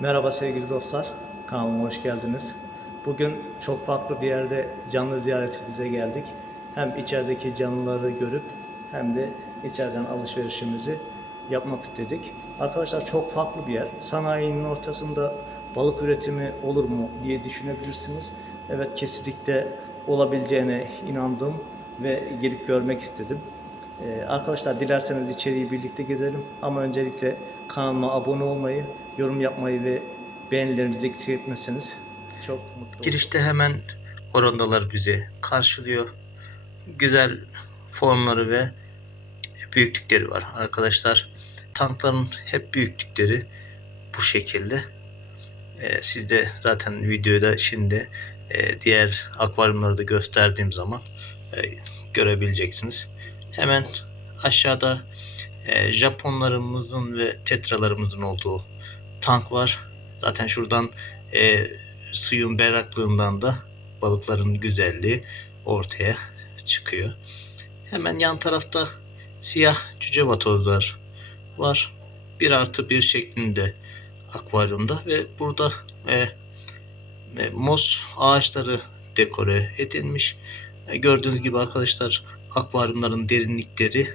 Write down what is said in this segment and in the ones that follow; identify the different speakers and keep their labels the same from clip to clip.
Speaker 1: Merhaba sevgili dostlar, kanalıma hoş geldiniz. Bugün çok farklı bir yerde canlı ziyaretimize geldik. Hem içerideki canlıları görüp hem de içeriden alışverişimizi yapmak istedik. Arkadaşlar çok farklı bir yer. Sanayinin ortasında balık üretimi olur mu diye düşünebilirsiniz. Evet kesinlikle olabileceğine inandım ve girip görmek istedim. Ee, arkadaşlar dilerseniz içeriği birlikte gezelim ama öncelikle kanalıma abone olmayı, yorum yapmayı ve beğenilerinizi eksik etmezseniz çok mutlu olurum.
Speaker 2: Girişte hemen orandalar bizi karşılıyor. Güzel formları ve büyüklükleri var arkadaşlar. Tankların hep büyüklükleri bu şekilde. Ee, siz de zaten videoda şimdi e, diğer akvaryumları da gösterdiğim zaman e, görebileceksiniz. Hemen aşağıda e, Japonlarımızın ve tetralarımızın olduğu tank var. Zaten şuradan e, suyun berraklığından da balıkların güzelliği ortaya çıkıyor. Hemen yan tarafta siyah cüce vatozlar var. Bir artı bir şeklinde akvaryumda ve burada e, e, mos ağaçları dekore edilmiş. E, gördüğünüz gibi arkadaşlar akvaryumların derinlikleri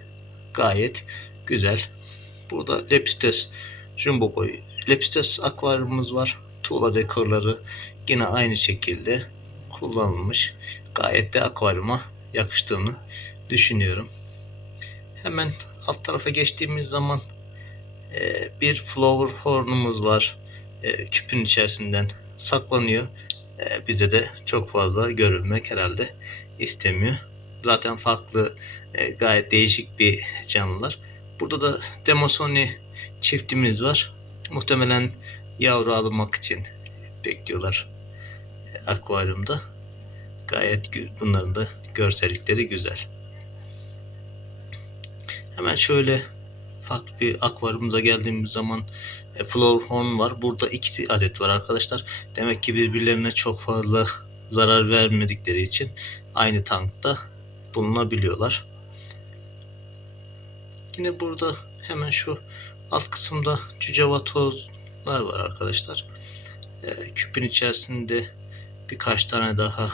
Speaker 2: gayet güzel. Burada Lepistes Jumbo Boy Lepistes akvaryumumuz var. Tuğla dekorları yine aynı şekilde kullanılmış. Gayet de akvaryuma yakıştığını düşünüyorum. Hemen alt tarafa geçtiğimiz zaman e, bir flower hornumuz var. E, küpün içerisinden saklanıyor. E, bize de çok fazla görülmek herhalde istemiyor. Zaten farklı e, gayet değişik bir canlılar. Burada da Demosoni çiftimiz var. Muhtemelen yavru alınmak için bekliyorlar e, akvaryumda. Gayet bunların da görsellikleri güzel. Hemen şöyle farklı bir akvaryumumuza geldiğimiz zaman e, flower horn var. Burada iki adet var arkadaşlar. Demek ki birbirlerine çok fazla zarar vermedikleri için aynı tankta bulunabiliyorlar. Yine burada hemen şu alt kısımda cücevatozlar var arkadaşlar. E, küpün içerisinde birkaç tane daha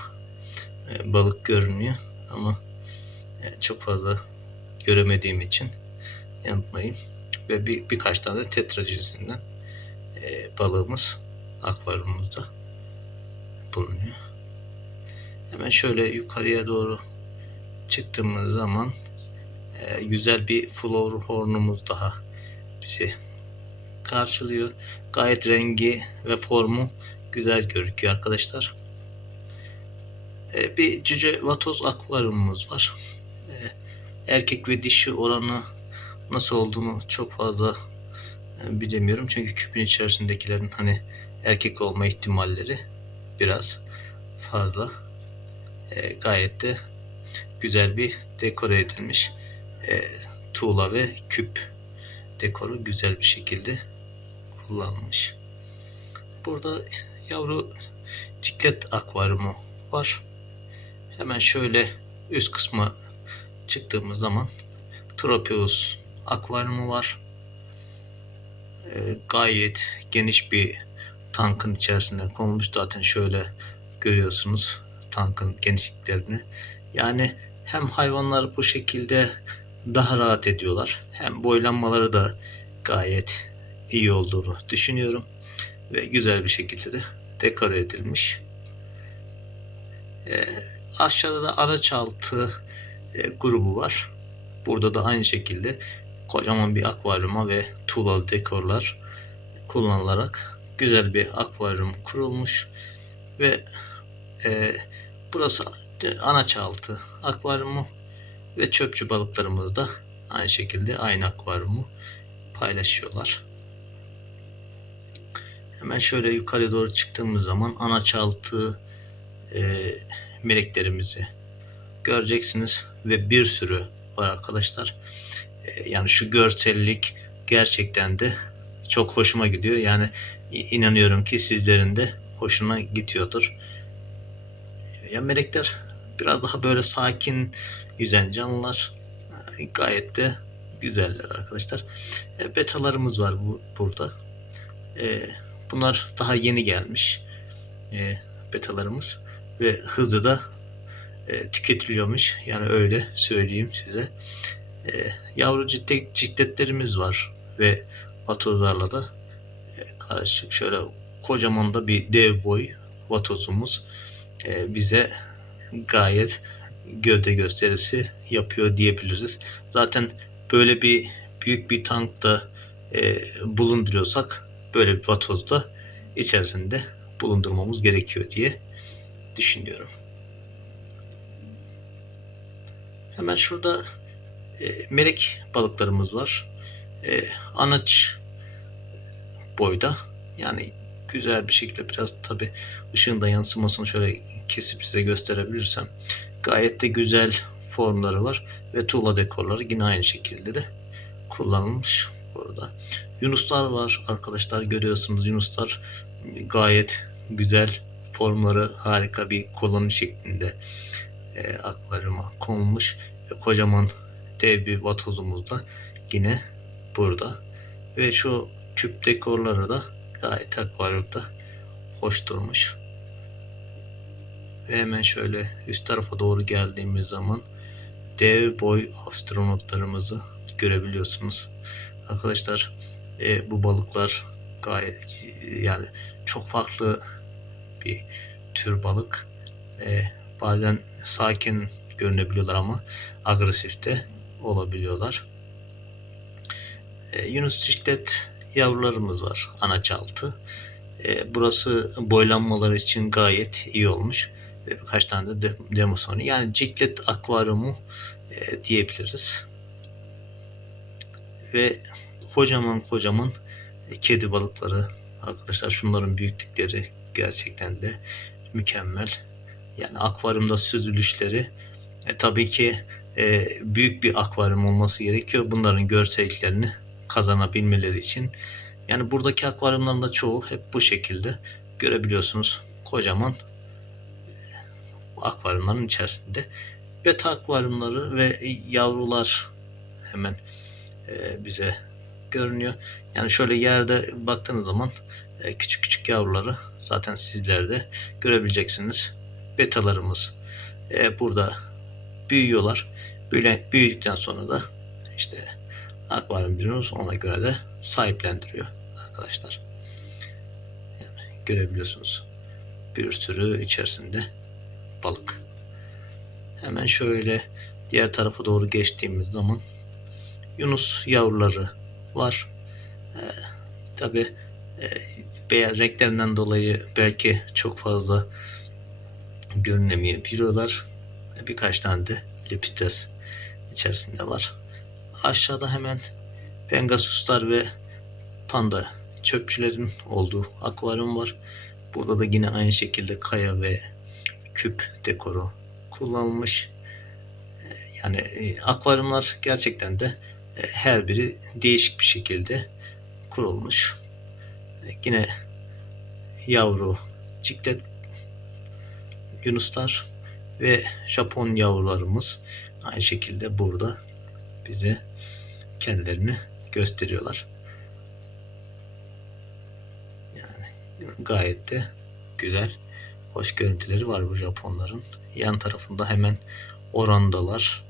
Speaker 2: e, balık görünüyor ama e, çok fazla göremediğim için yanıltmayın. Ve bir, birkaç tane tetra cinsinden e, balığımız akvaryumumuzda bulunuyor. Hemen şöyle yukarıya doğru çıktığımız zaman e, güzel bir flower hornumuz daha bizi karşılıyor. Gayet rengi ve formu güzel gözüküyor arkadaşlar. E, bir cüce vatoz akvaryumumuz var. E, erkek ve dişi oranı nasıl olduğunu çok fazla e, bilemiyorum. Çünkü küpün içerisindekilerin hani erkek olma ihtimalleri biraz fazla. E, gayet de güzel bir dekore edilmiş. E, tuğla ve küp dekoru güzel bir şekilde kullanılmış. Burada yavru ciklet akvaryumu var. Hemen şöyle üst kısma çıktığımız zaman Tropius akvaryumu var. E, gayet geniş bir tankın içerisinde konmuş. Zaten şöyle görüyorsunuz tankın genişliklerini. Yani hem hayvanlar bu şekilde daha rahat ediyorlar. Hem boylanmaları da gayet iyi olduğunu düşünüyorum. Ve güzel bir şekilde de dekore edilmiş. Ee, aşağıda da araçaltı e, grubu var. Burada da aynı şekilde kocaman bir akvaryuma ve tuğlalı dekorlar kullanılarak güzel bir akvaryum kurulmuş ve e, burası anaçaltı akvaryumu ve çöpçü balıklarımız da aynı şekilde aynı akvaryumu paylaşıyorlar. Hemen şöyle yukarı doğru çıktığımız zaman anaçaltı e, meleklerimizi göreceksiniz ve bir sürü var arkadaşlar. E, yani şu görsellik gerçekten de çok hoşuma gidiyor. Yani inanıyorum ki sizlerin de hoşuna gidiyordur. Ya melekler biraz daha böyle sakin yüzen canlılar. E, Gayet de güzeller arkadaşlar. E, betalarımız var bu, burada. E, Bunlar daha yeni gelmiş e, betalarımız ve hızlı da e, tüketiliyormuş. Yani öyle söyleyeyim size. E, yavru ciddet, ciddetlerimiz var ve vatozlarla da e, karışık şöyle kocaman da bir dev boy vatozumuz e, bize gayet gövde gösterisi yapıyor diyebiliriz. Zaten böyle bir büyük bir tankta e, bulunduruyorsak böyle bir vatoz da içerisinde bulundurmamız gerekiyor diye düşünüyorum. Hemen şurada e, melek balıklarımız var. E, anaç boyda. Yani güzel bir şekilde biraz tabi ışığın da yansımasını şöyle kesip size gösterebilirsem gayet de güzel formları var ve tuğla dekorları yine aynı şekilde de kullanılmış burada. Yunuslar var arkadaşlar görüyorsunuz Yunuslar gayet güzel formları harika bir koloni şeklinde e, akvaryuma konulmuş ve kocaman dev bir vatozumuz da yine burada ve şu küp dekorları da gayet akvaryumda hoş durmuş. Ve hemen şöyle üst tarafa doğru geldiğimiz zaman dev boy astronotlarımızı görebiliyorsunuz. Arkadaşlar e, bu balıklar gayet yani çok farklı bir tür balık. E, bazen sakin görünebiliyorlar ama agresif de olabiliyorlar. E, Yunus Ciklet yavrularımız var. Anaç altı. E, burası boylanmaları için gayet iyi olmuş. Ve birkaç tane de de- demosonu. Yani ciklet akvaryumu e, diyebiliriz. Ve kocaman kocaman e, kedi balıkları arkadaşlar şunların büyüklükleri gerçekten de mükemmel. Yani akvaryumda süzülüşleri e, tabii ki e, büyük bir akvaryum olması gerekiyor. Bunların görselliklerini kazanabilmeleri için. Yani buradaki akvaryumların da çoğu hep bu şekilde görebiliyorsunuz. Kocaman e, akvaryumların içerisinde. Beta akvaryumları ve yavrular hemen e, bize görünüyor. Yani şöyle yerde baktığınız zaman e, küçük küçük yavruları zaten sizler de görebileceksiniz. Betalarımız burada büyüyorlar. Büyüdükten sonra da işte akvaryumcunuz ona göre de sahiplendiriyor arkadaşlar. Yani görebiliyorsunuz. Bir sürü içerisinde balık. Hemen şöyle diğer tarafa doğru geçtiğimiz zaman Yunus yavruları var. Ee, Tabi e, beyaz renklerinden dolayı belki çok fazla görünemeyebiliyorlar. Birkaç tane de lepistes içerisinde var. Aşağıda hemen Pegasuslar ve panda çöpçülerin olduğu akvaryum var. Burada da yine aynı şekilde kaya ve küp dekoru kullanılmış. Yani e, akvaryumlar gerçekten de e, her biri değişik bir şekilde kurulmuş. E, Yine yavru ciklet yunuslar ve Japon yavrularımız aynı şekilde burada bize kendilerini gösteriyorlar. Yani gayet de güzel, hoş görüntüleri var bu Japonların. Yan tarafında hemen orandalar,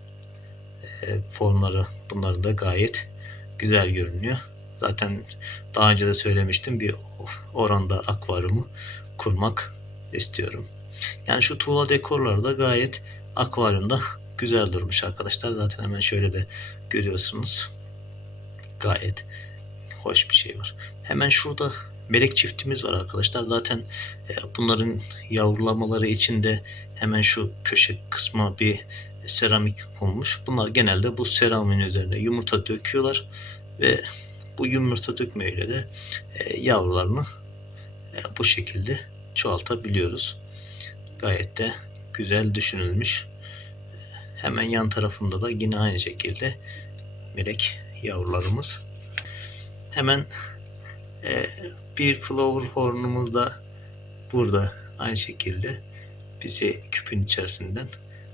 Speaker 2: e, formları bunların da gayet güzel görünüyor. Zaten daha önce de söylemiştim bir oranda akvaryumu kurmak istiyorum. Yani şu tuğla dekorları da gayet akvaryumda güzel durmuş arkadaşlar. Zaten hemen şöyle de görüyorsunuz. Gayet hoş bir şey var. Hemen şurada melek çiftimiz var arkadaşlar. Zaten e, bunların yavrulamaları için de hemen şu köşe kısma bir seramik konmuş. Bunlar genelde bu seramiğin üzerine yumurta döküyorlar ve bu yumurta dökmeyle de e, yavrularını e, bu şekilde çoğaltabiliyoruz. Gayet de güzel düşünülmüş. Hemen yan tarafında da yine aynı şekilde melek yavrularımız. Hemen e, bir flower hornumuz da burada aynı şekilde bize küpün içerisinden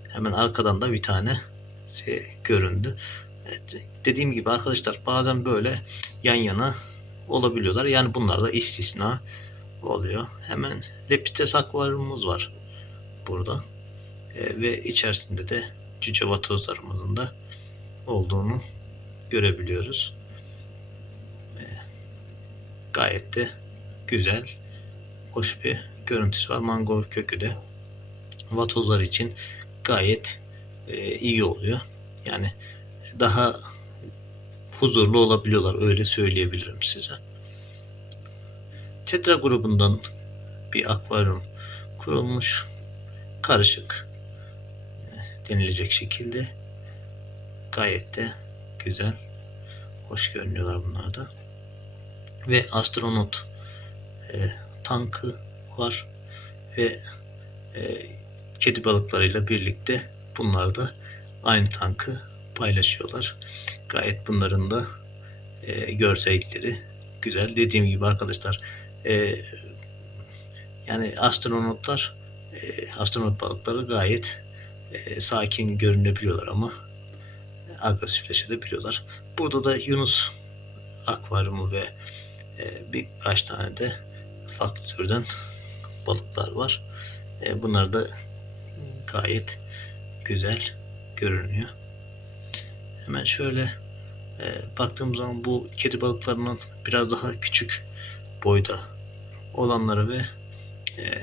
Speaker 2: hemen arkadan da bir tane şey göründü. Evet, dediğim gibi arkadaşlar bazen böyle yan yana olabiliyorlar. Yani bunlar da istisna oluyor. Hemen Lepites akvaryumumuz var burada. E, ve içerisinde de cüce vatozlarımızın da olduğunu görebiliyoruz. Gayet de güzel, hoş bir görüntüsü var. Mango kökü de vatozlar için gayet e, iyi oluyor. Yani daha huzurlu olabiliyorlar öyle söyleyebilirim size. Tetra grubundan bir akvaryum kurulmuş. Karışık denilecek şekilde gayet de güzel hoş görünüyorlar bunlar da. Ve astronot e, tankı var ve e, kedi balıklarıyla birlikte bunlar da aynı tankı paylaşıyorlar. Gayet bunların da e, görsellikleri güzel. Dediğim gibi arkadaşlar e, yani astronotlar e, astronot balıkları gayet e, sakin görünebiliyorlar ama agresifleşebiliyorlar. Burada da Yunus akvaryumu ve e, birkaç tane de farklı türden balıklar var. E, bunlar da gayet güzel görünüyor. Hemen şöyle e, baktığım zaman bu kedi balıklarının biraz daha küçük boyda olanları ve e,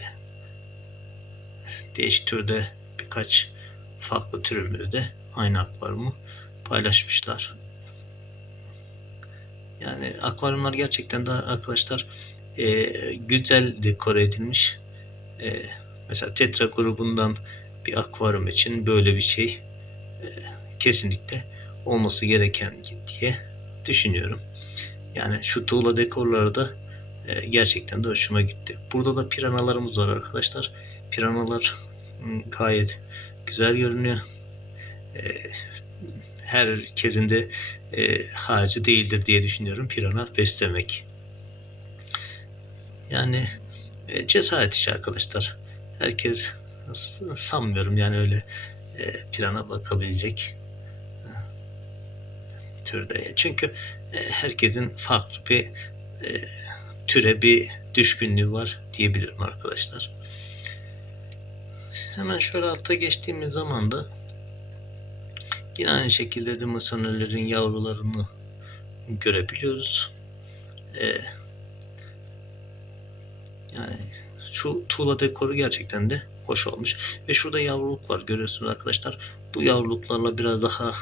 Speaker 2: değişik türde birkaç farklı türümüzü de aynı akvaryumu paylaşmışlar. Yani akvaryumlar gerçekten de arkadaşlar e, güzel dekore edilmiş. E, mesela Tetra grubundan bir akvaryum için böyle bir şey e, kesinlikle olması gereken diye düşünüyorum. Yani şu tuğla dekorları da e, gerçekten de hoşuma gitti. Burada da piranalarımız var arkadaşlar. Piranalar hmm, gayet güzel görünüyor. E, herkesin de e, harcı değildir diye düşünüyorum pirana beslemek. Yani e, cesaret işi arkadaşlar. Herkes sanmıyorum yani öyle e, plana bakabilecek e, türde. Çünkü e, herkesin farklı bir e, türe bir düşkünlüğü var diyebilirim arkadaşlar. Hemen şöyle alta geçtiğimiz zaman da yine aynı şekilde demasonörlerin yavrularını görebiliyoruz. E, yani şu tuğla dekoru gerçekten de hoş olmuş. Ve şurada yavruluk var görüyorsunuz arkadaşlar. Bu yavruluklarla biraz daha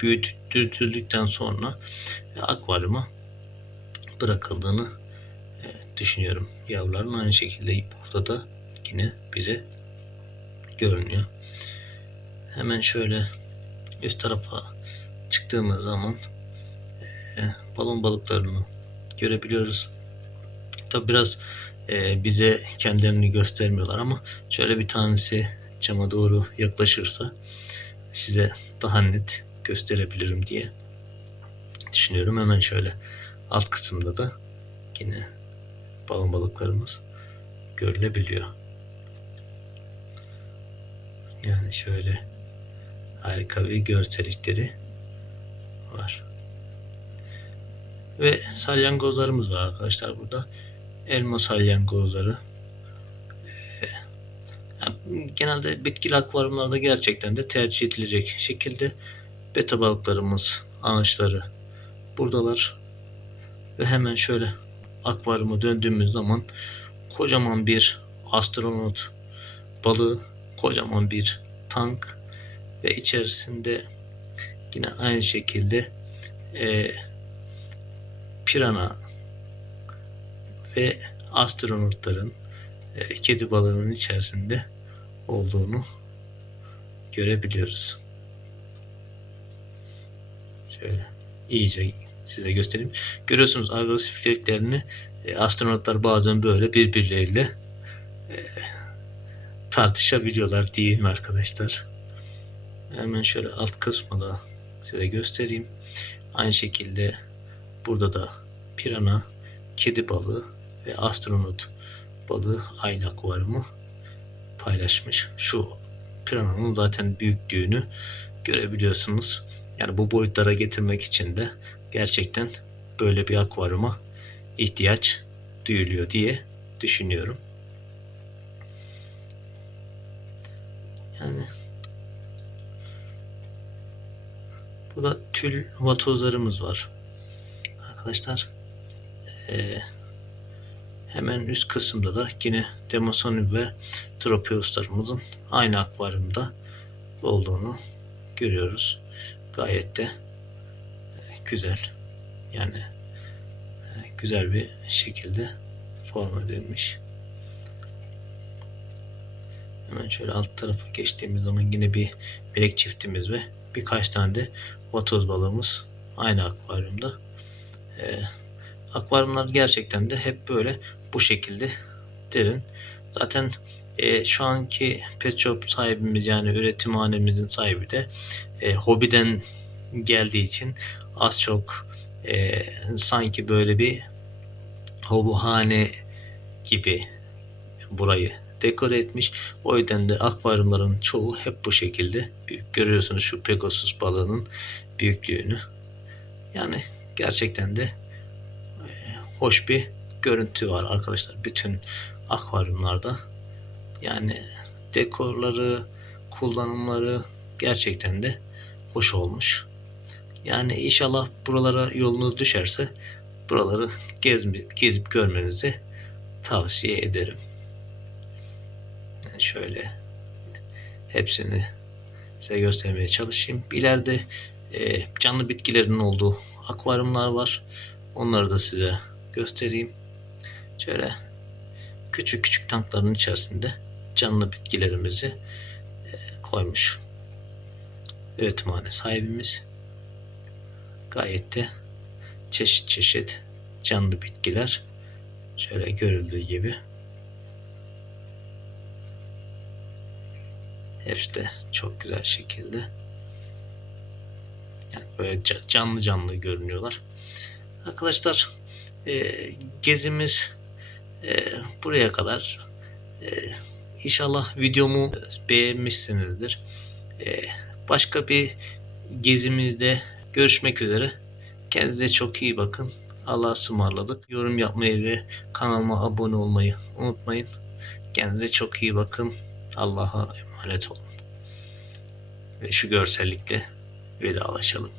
Speaker 2: büyütüldükten sonra akvaryuma bırakıldığını e, düşünüyorum. Yavruların aynı şekilde burada da yine bize görünüyor. Hemen şöyle üst tarafa çıktığımız zaman e, balon balıklarını görebiliyoruz. Tabi biraz e, bize kendilerini göstermiyorlar ama şöyle bir tanesi cama doğru yaklaşırsa size daha net gösterebilirim diye düşünüyorum. Hemen şöyle alt kısımda da yine balon balıklarımız görülebiliyor. Yani şöyle harika bir görsellikleri var. Ve salyangozlarımız var arkadaşlar burada. Elma salyangozları. Ee, genelde bitkili akvaryumlarda gerçekten de tercih edilecek şekilde beta balıklarımız, anaçları buradalar. Ve hemen şöyle akvaryuma döndüğümüz zaman kocaman bir astronot balığı, kocaman bir tank ve içerisinde yine aynı şekilde e, pirana ve astronotların e, kedi balığının içerisinde olduğunu görebiliyoruz. Şöyle iyice size göstereyim. Görüyorsunuz agresifliklerini e, astronotlar bazen böyle birbirleriyle e, tartışabiliyorlar diyeyim arkadaşlar. Hemen şöyle alt kısmı da size göstereyim. Aynı şekilde burada da pirana, kedi balığı ve astronot balığı aynı akvaryumu paylaşmış. Şu pirananın zaten büyüklüğünü görebiliyorsunuz. Yani bu boyutlara getirmek için de gerçekten böyle bir akvaryuma ihtiyaç duyuluyor diye düşünüyorum. Yani burada tül vatozlarımız var. Arkadaşlar eee, hemen üst kısımda da yine Demosonu ve Tropeuslarımızın aynı akvaryumda olduğunu görüyoruz. Gayet de e, güzel. Yani e, güzel bir şekilde form edilmiş. Hemen şöyle alt tarafa geçtiğimiz zaman yine bir melek çiftimiz ve birkaç tane de vatoz balığımız aynı akvaryumda. Ee, akvaryumlar gerçekten de hep böyle bu şekilde derin. Zaten e, şu anki pet shop sahibimiz yani üretimhanemizin sahibi de e, hobiden geldiği için az çok e, sanki böyle bir hobuhane gibi burayı dekore etmiş. O yüzden de akvaryumların çoğu hep bu şekilde. Görüyorsunuz şu Pegasus balığının büyüklüğünü. Yani gerçekten de e, hoş bir görüntü var arkadaşlar bütün akvaryumlarda. Yani dekorları, kullanımları gerçekten de hoş olmuş. Yani inşallah buralara yolunuz düşerse buraları gezme, gezip görmenizi tavsiye ederim. Şöyle hepsini size göstermeye çalışayım. İleride e, canlı bitkilerin olduğu akvaryumlar var. Onları da size göstereyim. Şöyle küçük küçük tankların içerisinde canlı bitkilerimizi e, koymuş. Üretimhane sahibimiz gayet de çeşit çeşit canlı bitkiler şöyle görüldüğü gibi de çok güzel şekilde yani böyle ca- canlı canlı görünüyorlar. Arkadaşlar e, gezimiz e, buraya kadar. E, inşallah videomu beğenmişsinizdir. E, başka bir gezimizde görüşmek üzere. Kendinize çok iyi bakın. Allah'a ısmarladık. Yorum yapmayı ve kanalıma abone olmayı unutmayın. Kendinize çok iyi bakın. Allah'a emanet olun. Ve şu görsellikle vedalaşalım.